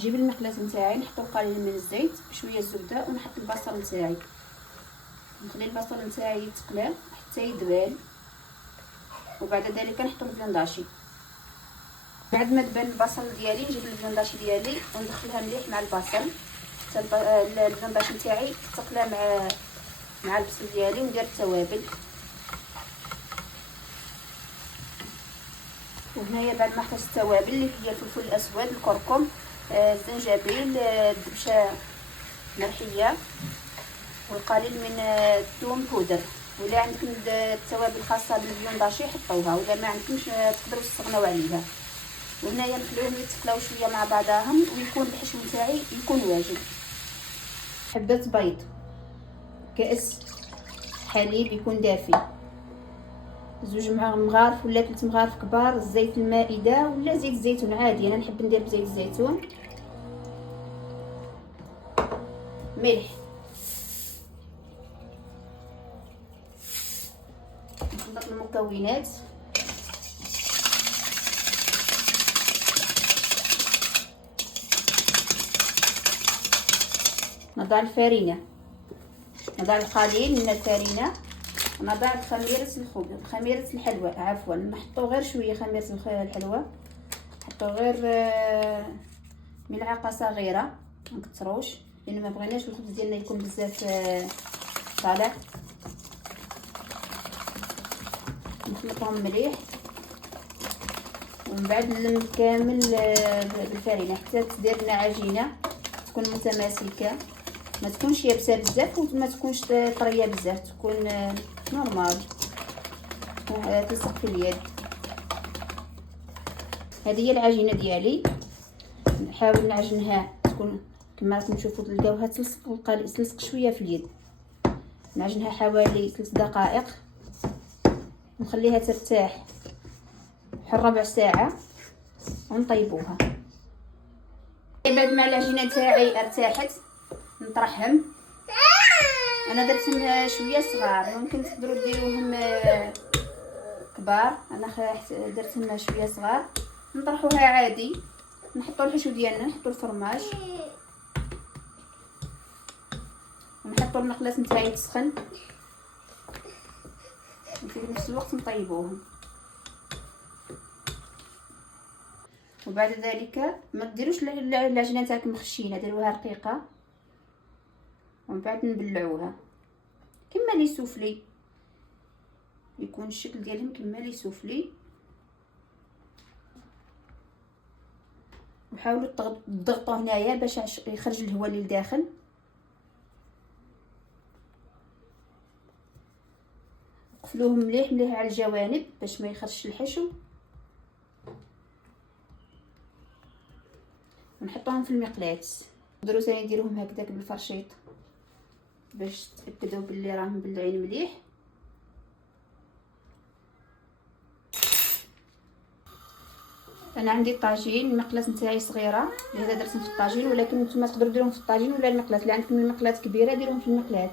نجيب المقلاة نتاعي، نحط قليل من الزيت بشويه الزبده ونحط البصل نتاعي، نخلي البصل نتاعي يتقلى حتى يدبل، وبعد ذلك نحط الفيونداشي. بعد ما دبل البصل ديالي نجيب الفيونداشي ديالي وندخلها مليح مع البصل حتى الفيونداشي نتاعي تقلى مع البصل ديالي، وندير التوابل. وهنايا بعد ما حطيت التوابل اللي هي الفلفل الاسود، الكركم، الزنجبيل، الدبشه مرحيه، والقليل من الثوم بودر. ولا عندكم التوابل الخاصه بالفيونداشي حطوها، ولا ما عندكمش تقدروا تستغنوا عليها. وهنايا نخليهم يتقلاو شويه مع بعضهم ويكون الحشو نتاعي يكون واجد. حبه بيض، كاس حليب يكون دافي، 2 مغارف ولا 3 مغارف كبار زيت المائده ولا زيت الزيتون عادي، انا نحب ندير بزيت الزيتون، ملح، نخلط المكونات. نضع الفرينه، نضع القليل من الفرينه، ونضع خميره الحلوى، عفوا نحطو غير شويه خميره الحلوى، نحطو غير ملعقه صغيره، ما نكثروش لان ما بغيناش الخبز ديالنا يكون بزاف طالع. نخلطهم مليح ومن بعد نلم كامل بالفرينه حتى تدير لنا عجينه تكون متماسكه، ما تكونش يابسه بزاف وما تكونش طريه بزاف، تكون نورمال تلصق في اليد. هذه هي العجينه ديالي، نحاول نعجنها تكون كما راكم تشوفوا تلقاوها تلصق شويه في اليد. نعجنها حوالي 3 دقائق ونخليها ترتاح حوالي ربع ساعه ونطيبوها. بعد ما العجينه تاعي ارتاحت نطرحهم. انا درتهم شويه صغار، ممكن تقدروا ديروهم كبار، انا درتهم شويه صغار. نطرحوها عادي، نحطوا الحشو ديالنا، نحطوا الفرماج ونحطوا المقلاة نتاعي تسخن، وفي نفس الوقت نطيبوهم. وبعد ذلك ما ديروش العجينه تاعكم خشينه، ديروها رقيقه ومن بعد نبلعوها كما لي سوفلي، يكون الشكل ديالهم كما لي سوفلي. وحاولوا تضغطوا هنايا باش يخرج الهواء اللي لداخل. قفلوهم مليح مليح على الجوانب باش ما يخرجش الحشو، ونحطوهم في المقلاة. تقدروا ثاني ديروهم هكذاك بالفرشيط باش تاكدوا باللي راهم مبلعين مليح. انا عندي الطاجين، المقلاة نتاعي صغيره لهذا درتهم في الطاجين، ولكن نتوما تقدروا ديروهم في الطاجين ولا المقلاة. اللي عندكم المقلاة كبيره ديروهم في المقلاة.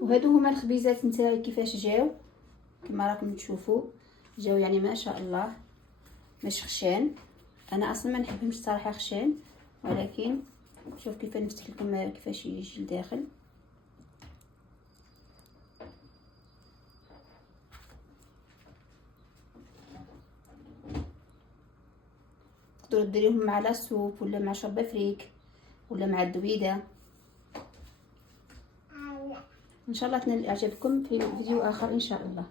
وهادو هما الخبيزات نتاعي كيفاش جاو، كما راكم تشوفوا جاو يعني ما شاء الله مش خشان. انا اصلا ما نحبهمش صراحه خشان، ولكن شوف كيف نفتح لكم كيفاش يجي لداخل. تقدروا ديروهم مع لاصوب ولا مع شوربه فريك ولا مع الدويده. ان شاء الله تنال اعجابكم في فيديو اخر ان شاء الله.